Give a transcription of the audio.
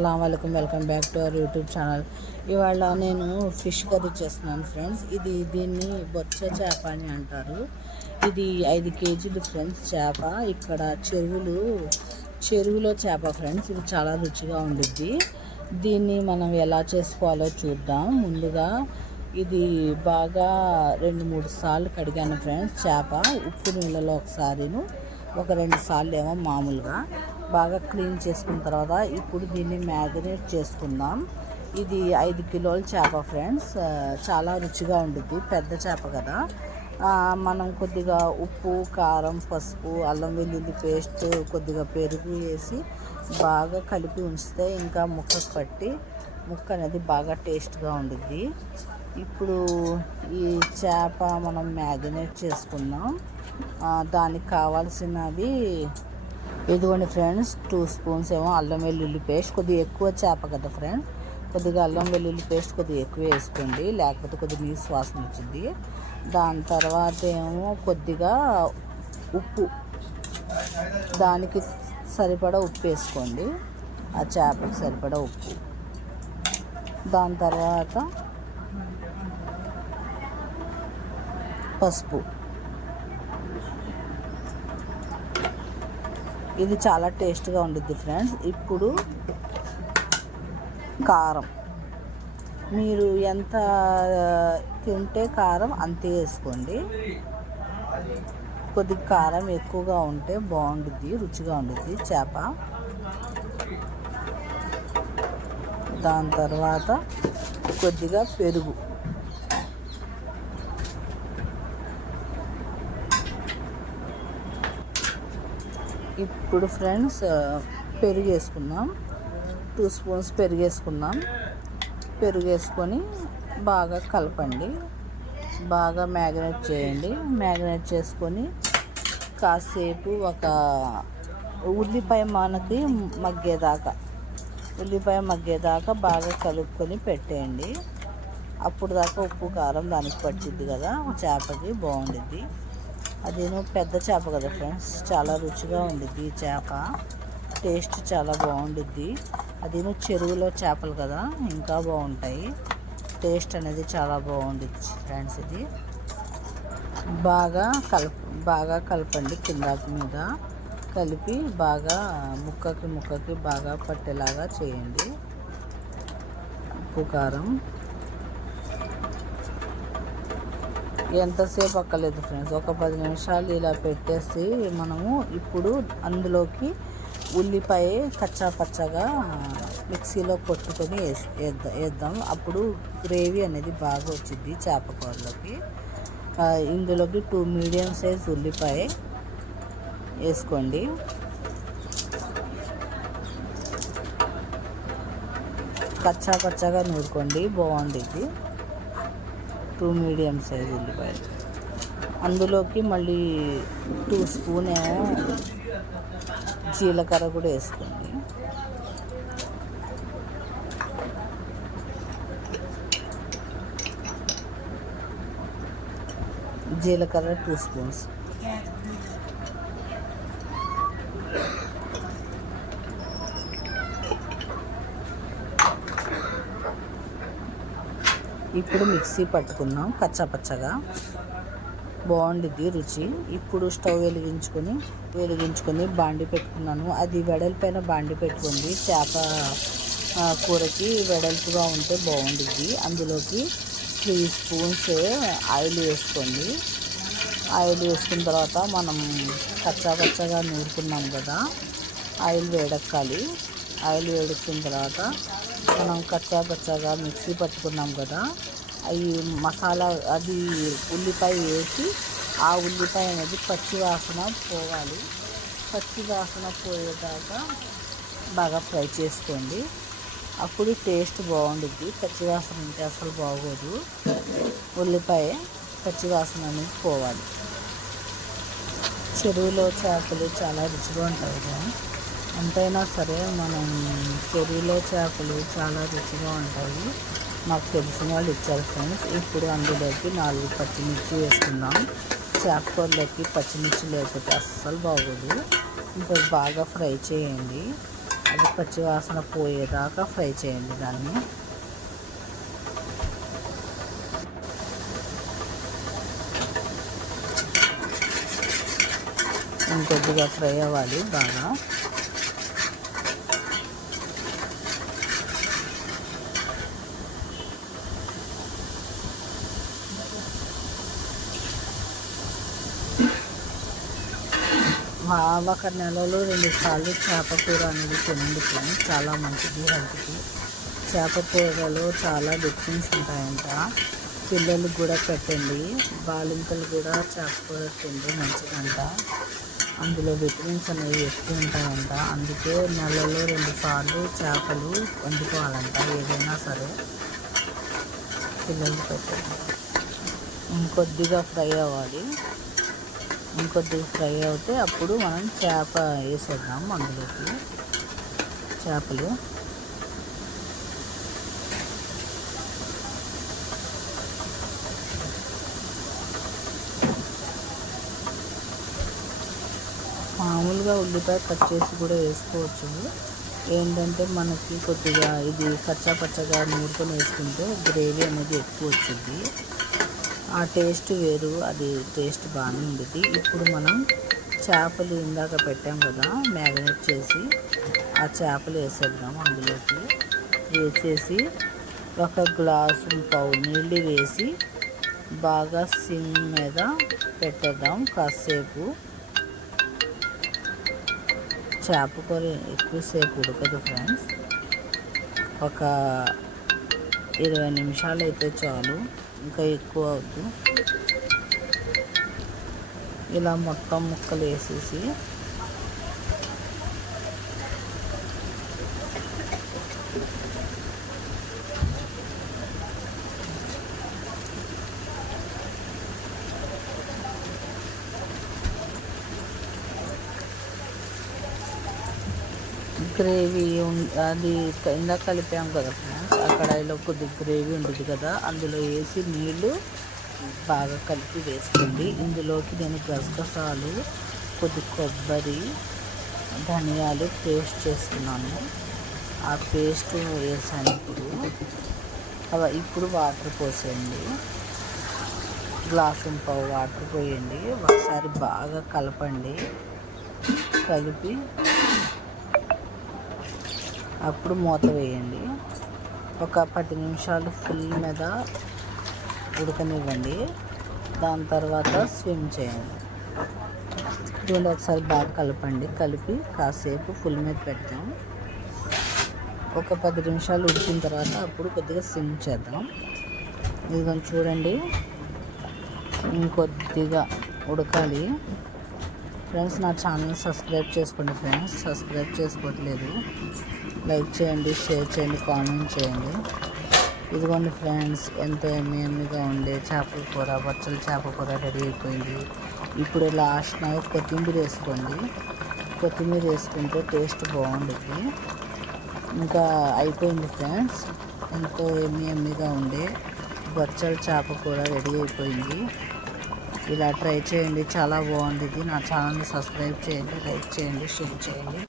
అస్సలాముఅలైకుం, welcome back to our YouTube channel. ఇవాళ నేను fish curry చేస్తున్నాను ఫ్రెండ్స్. దీన్ని బొచ్చ చేప అని అంటారు. ఇది 5 కేజీలు ఫ్రెండ్స్ చేప. ఇక్కడ చెరువులో చేప ఫ్రెండ్స్. ఇది చాలా రుచిగా ఉండిద్ది. దీన్ని మనం ఎలా చేసుకోవాలో చూద్దాం. ముందుగా ఇది బాగా 2-3 సార్లు కడిగాను ఫ్రెండ్స్. చేప ఉప్పు నీళ్ళలో ఒకసారిను, ఒక 2 సార్లు ఏమో మామూలుగా బాగా క్లీన్ చేసుకున్న తర్వాత ఇప్పుడు దీన్ని మ్యారినేట్ చేసుకుందాం. ఇది 5 కిలోల చేప ఫ్రెండ్స్. చాలా రుచిగా ఉంటుంది, పెద్ద చేప కదా. మనం కొద్దిగా ఉప్పు, కారం, పసుపు, అల్లం వెల్లుల్లి పేస్ట్, కొద్దిగా పెరుగు వేసి బాగా కలిపి ఉంచితే ఇంకా ముక్కకు పట్టి ముక్క అనేది బాగా టేస్ట్గా ఉంటుంది. ఇప్పుడు ఈ చేప మనం మ్యారినేట్ చేసుకుందాం. దానికి కావాల్సినవి ఇదిగోండి ఫ్రెండ్స్. 2 స్పూన్స్ ఏమో అల్లం వెల్లుల్లి పేస్ట్. కొద్దిగా ఎక్కువ చేప కదా ఫ్రెండ్స్, కొద్దిగా అల్లం వెల్లుల్లి పేస్ట్ కొద్దిగా ఎక్కువ వేసుకోండి, లేకపోతే కొద్దిగా నీసు వాసన వచ్చింది. దాని తర్వాత ఏమో కొద్దిగా ఉప్పు, దానికి సరిపడా ఉప్పు వేసుకోండి, ఆ చేపకి సరిపడా ఉప్పు. దాని తర్వాత పసుపు. ఇది చాలా టేస్ట్గా ఉంటుంది ఫ్రెండ్స్. ఇప్పుడు కారం, మీరు ఎంత తింటే కారం అంతే వేసుకోండి. కొద్దిగా కారం ఎక్కువగా ఉంటే బాగుంటుంది, రుచిగా ఉంటుంది చేప. దాని తర్వాత కొద్దిగా పెరుగు. ఇప్పుడు ఫ్రెండ్స్ పెరుగు వేసుకుందాం. 2 స్పూన్స్ పెరుగు వేసుకుందాం. పెరుగు వేసుకొని బాగా కలపండి, బాగా మ్యారినేట్ చేయండి. మ్యారినేట్ చేసుకొని కాసేపు ఒక ఉల్లిపాయ మగ్గేదాకా బాగా కలుపుకొని పెట్టేయండి. అప్పుడు దాకా ఉప్పు కారం దానికి పట్టిద్ది కదా, చేపకి బాగుండిద్ది. అదేనో పెద్ద చేప కదా ఫ్రెండ్స్, చాలా రుచిగా ఉండిద్ది ఈ చేప. టేస్ట్ చాలా బాగుండిద్ది. అదేనో చెరువులో చేపలు కదా, ఇంకా బాగుంటాయి. టేస్ట్ అనేది చాలా బాగుండిద్ది ఫ్రెండ్స్. ఇది బాగా కలపండి, కింద మీద కలిపి బాగా ముక్కకి బాగా పట్టేలాగా చేయండి. ఉప్పు కారం ఎంతసేపు అక్కర్లేదు ఫ్రెండ్స్, ఒక 10 నిమిషాలు ఇలా పెట్టేసి మనము ఇప్పుడు అందులోకి ఉల్లిపాయ కచ్చాపచ్చగా మిక్సీలో కొట్టుకొని వేద్దాం. అప్పుడు గ్రేవీ అనేది బాగా వచ్చింది చేప కూరలోకి. ఇందులోకి 2 మీడియం సైజ్ ఉల్లిపాయ వేసుకోండి. కచ్చాపచ్చగా నూరుకోండి, బాగుండిద్ది. 2 మీడియం సైజ్ ఉల్లిపాయలు. అందులోకి మళ్ళీ 2 స్పూన్ ఏమో జీలకర్ర కూడా వేసుకోండి. జీలకర్ర 2 స్పూన్స్. ఇప్పుడు మిక్సీ పట్టుకుందాం కచ్చాపచ్చగా, బాగుండిద్ది రుచి. ఇప్పుడు స్టవ్ వెలిగించుకొని బాండి పెట్టుకున్నాను. అది వెడల్పైన బాండి పెట్టుకోండి. చేప కూరకి వెడల్పుగా ఉంటే బాగుండిద్ది. అందులోకి 3 స్పూన్స్ ఆయిల్ వేసుకోండి. ఆయిల్ వేసుకున్న తర్వాత మనం కచ్చాపచ్చగా నూరుకున్నాం కదా, ఆయిల్ వేడెక్కాలి. ఆయిల్ వేడెక్కిన తర్వాత మనం కచ్చాపచ్చగా మిక్సీ పట్టుకున్నాం కదా, అవి మసాలా అది ఉల్లిపాయ వేసి ఆ ఉల్లిపాయ అనేది పచ్చి వాసన పోవాలి. పచ్చి వాసన పోయేదాకా బాగా ఫ్రై చేసుకోండి. అప్పుడు టేస్ట్ బాగుంటుంది. పచ్చి వాసన ఉంటే అసలు బాగోదు. ఉల్లిపాయ పచ్చి వాసన అనేది పోవాలి. చెరువులో చేపలు చాలా రుచిగా ఉంటాయి కదా, ఎంతైనా సరే మనం చెరువులో చేపలు చాలా రుచిగా ఉంటాయి. మాకు తెలిసిన వాళ్ళు ఇచ్చారు ఫ్రెండ్స్. ఇప్పుడు అందులోకి 4 పచ్చిమిర్చి వేసుకుందాం. చేప కూరలోకి పచ్చిమిర్చి లేకపోతే అస్సలు బాగోదు. ఇంకా బాగా ఫ్రై చేయండి. అది పచ్చి వాసన పోయేదాకా ఫ్రై చేయండి దాన్ని. ఇంకొద్దిగా ఫ్రై అవ్వాలి బాగా. ఒక నెలలో 2 సార్లు చేప కూర అనేది తినండి ఫ్రెండ్స్, చాలా మంచిది హెల్త్కి. చేప కూరలో చాలా విటమిన్స్ ఉంటాయంట. పిల్లలకు కూడా పెట్టండి, బాలింతలు కూడా చేప కూర తింటే మంచిదంట. అందులో విటమిన్స్ అనేవి ఎక్కువ ఉంటాయంట. అందుకే నెలలో 2 సార్లు చేపలు వండుకోవాలంట, ఏదైనా సరే పిల్లలకు పెట్టండి. ఇంకొద్దిగా ఫ్రై అవ్వాలి. ఇంకొద్దిగా ఫ్రై అవుతే అప్పుడు మనం చేప వేసేద్దాం అందులోకి. చేపలు మామూలుగా ఉల్లిపాయ కట్ చేసి కూడా వేసుకోవచ్చు. ఏంటంటే మనకి కొద్దిగా ఇది కచ్చా పచ్చగా నూరుకొని వేసుకుంటే గ్రేవీ అనేది ఎక్కువ వచ్చింది, ఆ టేస్ట్ వేరు, అది టేస్ట్ బాగానే ఉండేది. ఇప్పుడు మనం చేపలు ఇందాక పెట్టాం కదా మ్యారినేట్ చేసి, ఆ చేపలు వేసేద్దాం అందులోకి. వేసేసి 1 గ్లాసు పావు నీళ్ళు వేసి బాగా సిమ్ మీద పెట్టేద్దాం కాసేపు. చేప కూర ఎక్కువసేపు ఉడకదు ఫ్రెండ్స్, ఒక 20 నిమిషాలు అయితే చాలు, ఇంకా ఎక్కువ అవుద్దు. ఇలా మొత్తం ముక్కలు వేసేసి గ్రేవీ అది ఇందాక కలిపాం కదా ఫ్రెండ్స్, ఆ కడాయిలో కొద్దిగా గ్రేవీ ఉంటుంది కదా, అందులో వేసి నీళ్ళు బాగా కలిపి వేసుకోండి. ఇందులోకి నేను గసగసాలు, కొద్ది కొబ్బరి, ధనియాలు పేస్ట్ చేస్తున్నాను. ఆ పేస్ట్ వేసాను. ఇప్పుడు వాటర్ పోసేయండి, గ్లాసు పావు వాటర్ పోయండి. ఒకసారి బాగా కలపండి. కలిపి అప్పుడు మూత వేయండి. ఒక 10 నిమిషాలు ఫుల్ మీద ఉడకనివ్వండి. దాని తర్వాత స్విమ్ చేయండి. చూడండి, ఒకసారి బాగా కలపండి. కలిపి కాసేపు ఫుల్ మీద పెడతాం. ఒక 10 నిమిషాలు ఉడికిన తర్వాత అప్పుడు కొద్దిగా స్విమ్ చేద్దాం. ఇదిగోండి చూడండి, ఇంకొద్దిగా ఉడకాలి. ఫ్రెండ్స్, నా ఛానల్ సబ్స్క్రైబ్ చేసుకోండి ఫ్రెండ్స్, సబ్స్క్రైబ్ చేసుకోవట్లేదు. లైక్ చేయండి, షేర్ చేయండి, కామెంట్ చేయండి. ఇదిగోండి ఫ్రెండ్స్, ఎంతో ఎమ్మీగా ఉండే చేపల కూర, బచ్చల చేప కూర రెడీ అయిపోయింది. ఇప్పుడు లాస్ట్న కొత్తిమీర వేసుకోండి. కొత్తిమీర వేసుకుంటే టేస్ట్ బాగుంటుంది. ఇంకా అయిపోయింది ఫ్రెండ్స్, ఎంతో ఎమ్మీగా ఉండే బచ్చల చేప కూర రెడీ అయిపోయింది. ఇలా ట్రై చేయండి, చాలా బాగుంటుంది. నా ఛానల్ని సబ్స్క్రైబ్ చేయండి, లైక్ చేయండి, షేర్ చేయండి.